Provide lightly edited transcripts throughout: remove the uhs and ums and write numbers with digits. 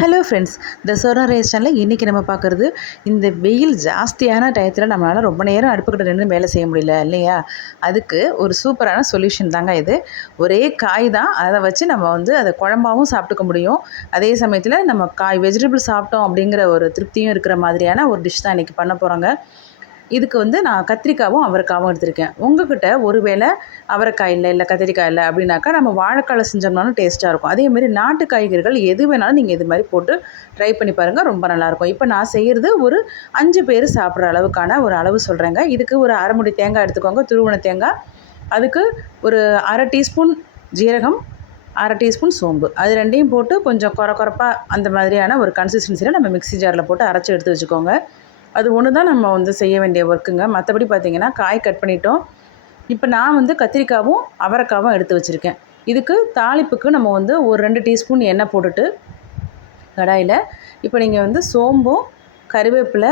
Hello friends, த Sona rice சேனலில் இன்றைக்கி நம்ம பார்க்குறது, இந்த வெயில் ஜாஸ்தியான டயத்தில் நம்மளால் ரொம்ப நேரம் அடுப்புக்கிட்ட நின்று வேலை செய்ய முடியல இல்லையா? அதுக்கு ஒரு சூப்பரான சொல்யூஷன் தாங்க இது. ஒரே காய் தான், அதை வச்சு நம்ம அதை குழம்பாகவும் சாப்பிட்டுக்க முடியும். அதே சமயத்தில் நம்ம காய் வெஜிடபிள் சாப்பிட்டோம் அப்படிங்கிற ஒரு திருப்தியும் இருக்கிற மாதிரியான ஒரு டிஷ் தான் இன்றைக்கி பண்ண போகிறோங்க. இதுக்கு நான் கத்திரிக்காவும் அவரைக்காவும் எடுத்திருக்கேன். உங்ககிட்ட ஒரு வேளை அவரைக்காய் இல்லை கத்திரிக்காய் இல்லை அப்படின்னாக்கா நம்ம வாழைக்கால செஞ்சோம்னாலும் டேஸ்ட்டாக இருக்கும். அதேமாரி நாட்டு காய்கறிகள் எது வேணாலும் நீங்கள் இது மாதிரி போட்டு ட்ரை பண்ணி பாருங்கள், ரொம்ப நல்லாயிருக்கும். இப்போ நான் செய்கிறது ஒரு 5 பேர் சாப்பிட்ற அளவுக்கான ஒரு அளவு சொல்கிறேங்க. இதுக்கு ஒரு அரை முடி தேங்காய் எடுத்துக்கோங்க, துருவன தேங்காய். அதுக்கு ஒரு அரை டீஸ்பூன் ஜீரகம், அரை டீஸ்பூன் சோம்பு, அது ரெண்டையும் போட்டு கொஞ்சம் கொரப்பாக அந்த மாதிரியான ஒரு கன்சிஸ்டன்சியில் நம்ம மிக்ஸி ஜாரில் போட்டு அரைச்சி எடுத்து வச்சுக்கோங்க. அது ஒன்று தான் நம்ம செய்ய வேண்டிய ஒர்க்குங்க. மற்றபடி பார்த்திங்கன்னா காய் கட் பண்ணிட்டோம். இப்போ நான் கத்திரிக்காவும் அவரைக்காவும் எடுத்து வச்சுருக்கேன். இதுக்கு தாளிப்புக்கு நம்ம ஒரு 2 டீஸ்பூன் எண்ணெய் போட்டுட்டு கடாயில் இப்போ நீங்கள் சோம்பும் கறிவேப்பிலை,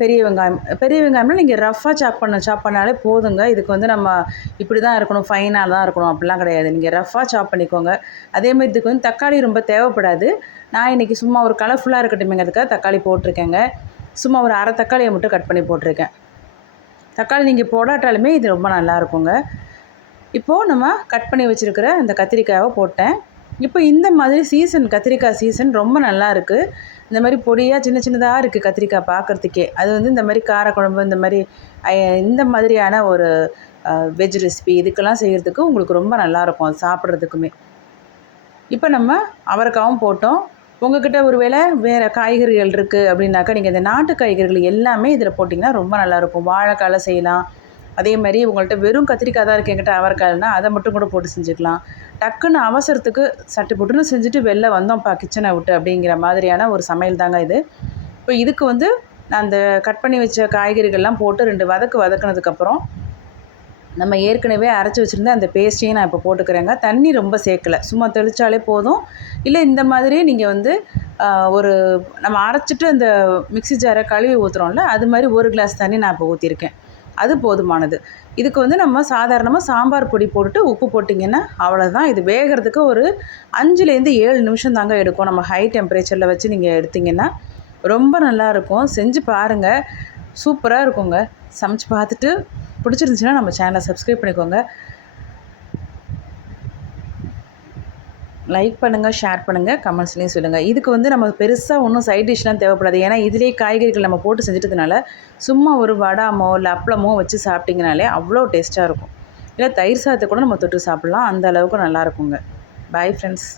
பெரிய வெங்காயம்னா நீங்கள் ரஃப்பாக சாப் பண்ணாலே போதுங்க. இதுக்கு நம்ம இப்படி தான் இருக்கணும், ஃபைனாக தான் இருக்கணும் அப்படிலாம் கிடையாது. நீங்கள் ரஃப்பாக சாப் பண்ணிக்கோங்க. அதேமாதிரி இதுக்கு தக்காளி ரொம்ப தேவைப்படாது. நான் இன்றைக்கி சும்மா ஒரு கலர்ஃபுல்லாக இருக்கட்டுமேங்கிறதுக்காக தக்காளி போட்டிருக்கேங்க. சும்மா ஒரு அரை தக்காளியை மட்டும் கட் பண்ணி போட்டிருக்கேன். தக்காளி நீங்கள் போடாட்டாலுமே இது ரொம்ப நல்லாயிருக்குங்க. இப்போது நம்ம கட் பண்ணி வச்சுருக்கிற அந்த கத்திரிக்காயை போட்டேன். இப்போ இந்த மாதிரி கத்திரிக்காய் சீசன் ரொம்ப நல்லா இருக்குது. இந்த மாதிரி பொடியாக சின்ன சின்னதாக இருக்குது கத்திரிக்காய் பார்க்குறதுக்கே. அது இந்த மாதிரி காரக்குழம்பு இந்த மாதிரியான ஒரு வெஜ் ரெசிபி இதுக்கெல்லாம் செய்கிறதுக்கு உங்களுக்கு ரொம்ப நல்லாயிருக்கும், அது சாப்பிட்றதுக்குமே. இப்போ நம்ம அவரைக்காவும் போட்டோம். உங்கள்கிட்ட ஒரு வேளை வேறு காய்கறிகள் இருக்குது அப்படின்னாக்கா நீங்கள் இந்த நாட்டு காய்கறிகள் எல்லாமே இதில் போட்டிங்கன்னா ரொம்ப நல்லாயிருக்கும். வாழைக்கால செய்யலாம். அதே மாதிரி உங்கள்கிட்ட வெறும் கத்திரிக்காய் தான் இருக்குது, என்கிட்ட அவரைக்காய்னா அதை மட்டும் கூட போட்டு செஞ்சுக்கலாம். டக்குன்னு அவசரத்துக்கு சட்டு போட்டுன்னு செஞ்சுட்டு வெளில வந்தோம்ப்பா கிச்சனை விட்டு அப்படிங்கிற மாதிரியான ஒரு சமையல் தாங்க இது. இப்போ இதுக்கு நான் அந்த கட் பண்ணி வச்ச காய்கறிகள்லாம் போட்டு 2 வதக்குனதுக்கப்புறம் நம்ம ஏற்கனவே அரைச்சி வச்சுருந்த அந்த பேஸ்ட்டையும் நான் இப்போ போட்டுக்கிறேங்க. தண்ணி ரொம்ப சேர்க்கலை, சும்மா தெளித்தாலே போதும். இல்லை இந்த மாதிரியே நீங்கள் ஒரு நம்ம அரைச்சிட்டு அந்த மிக்ஸி ஜாரை கழுவி ஊற்றுறோம்ல, அது மாதிரி 1 கிளாஸ் தண்ணி நான் இப்போ ஊற்றிருக்கேன். அது போதுமானது. இதுக்கு நம்ம சாதாரணமாக சாம்பார் பொடி போட்டுட்டு உப்பு போட்டிங்கன்னா அவ்வளோதான். இது வேகிறதுக்கு ஒரு 5லேருந்து 7 நிமிஷம் தாங்க எடுக்கும். நம்ம ஹை டெம்பரேச்சரில் வச்சு நீங்கள் எடுத்திங்கன்னா ரொம்ப நல்லாயிருக்கும். செஞ்சு பாருங்கள், சூப்பராக இருக்குங்க. சமைச்சு பார்த்துட்டு பிடிச்சிருந்துச்சின்னா நம்ம சேனலை சப்ஸ்கிரைப் பண்ணிக்கோங்க, லைக் பண்ணுங்கள், ஷேர் பண்ணுங்கள், கமெண்ட்ஸ்லேயும் சொல்லுங்கள். இதுக்கு நம்ம பெருசாக ஒன்றும் சைட் டிஷ்லாம் தேவைப்படாது. ஏன்னா இதிலேயே காய்கறிகள் நம்ம போட்டு செஞ்சுட்டதுனால சும்மா ஒரு வடாமோ இல்லை அப்பளமோ வச்சு சாப்பிட்டிங்கனாலே அவ்வளோ டேஸ்ட்டாக இருக்கும். இல்லை தயிர் சாதத்தை கூட நம்ம தொட்டு சாப்பிட்லாம், அந்த அளவுக்கு நல்லாயிருக்குங்க. Bye friends.